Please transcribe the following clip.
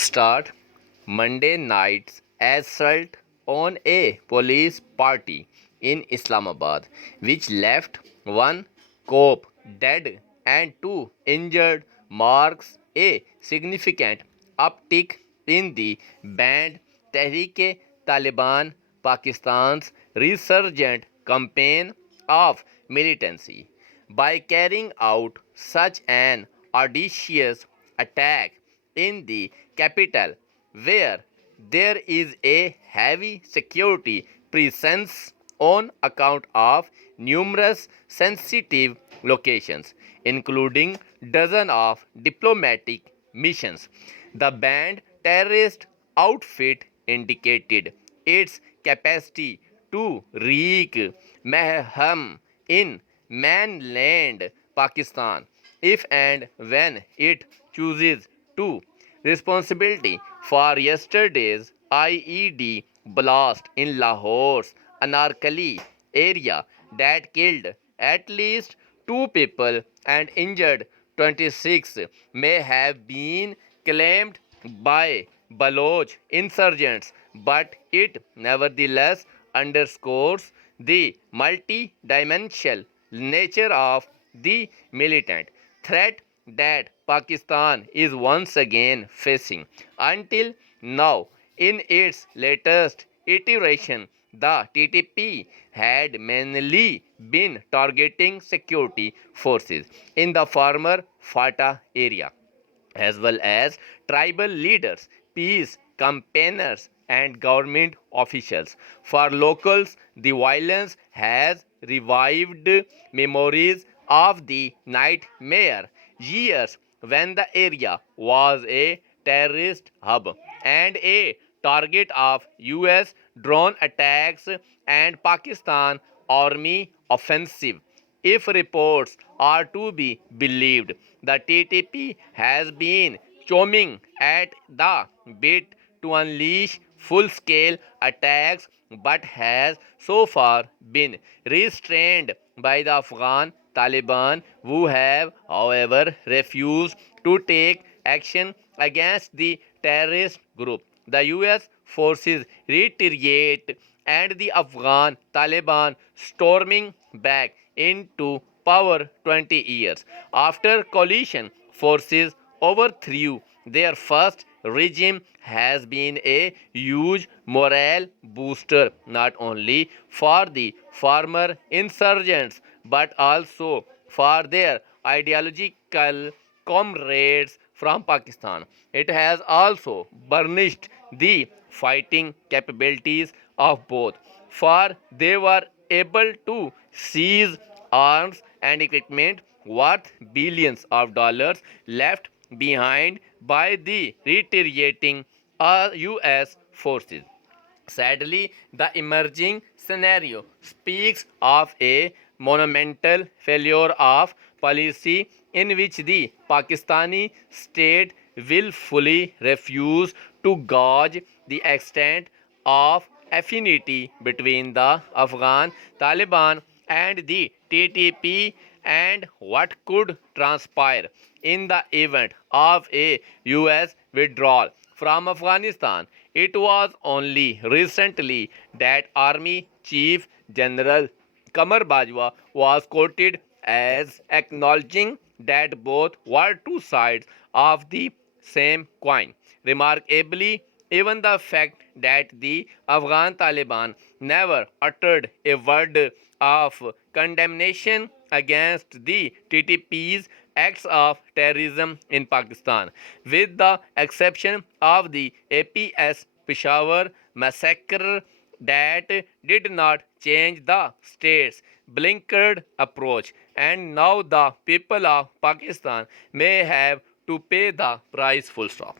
start Monday night's assault on a police party in Islamabad, which left one cop dead and two injured, marks a significant uptick in the banned Tehreek-e-Taliban Pakistan's resurgent campaign of militancy. By carrying out such an audacious attack in the capital, where there is a heavy security presence on account of numerous sensitive locations, including dozens of diplomatic missions. The banned terrorist outfit indicated its capacity to wreak mayhem in mainland Pakistan if and when it chooses to. Responsibility for yesterday's IED blast in Lahore's Anarkali area that killed at least two people and injured 26 may have been claimed by Baloch insurgents, but it nevertheless underscores the multi-dimensional nature of the militant threat that Pakistan is once again facing. Until now, in its latest iteration, the TTP had mainly been targeting security forces in the former FATA area, as well as tribal leaders, peace campaigners, and government officials. For locals, the violence has revived memories of the nightmare years when the area was a terrorist hub and a target of US drone attacks and Pakistan army offensive. If reports are to be believed, the TTP has been chomping at the bit to unleash full-scale attacks but has so far been restrained by the Afghan Taliban, who have, however, refused to take action against the terrorist group. The US forces retreat and the Afghan Taliban storming back into power 20 years after coalition forces overthrew their first regime has been a huge morale booster not only for the former insurgents but also for their ideological comrades from Pakistan. It has also burnished the fighting capabilities of both, for they were able to seize arms and equipment worth billions of dollars left behind by the retreating US forces. Sadly, the emerging scenario speaks of a monumental failure of policy in which the Pakistani state willfully refused to gauge the extent of affinity between the Afghan Taliban and the TTP and what could transpire in the event of a US withdrawal from Afghanistan. It was only recently that Army Chief General Qamar Bajwa was quoted as acknowledging that both were two sides of the same coin. Remarkably, even the fact that the Afghan Taliban never uttered a word of condemnation against the TTP's acts of terrorism in Pakistan, with the exception of the APS Peshawar massacre that did not change the state's blinkered approach, and now the people of Pakistan may have to pay the price. Full stop.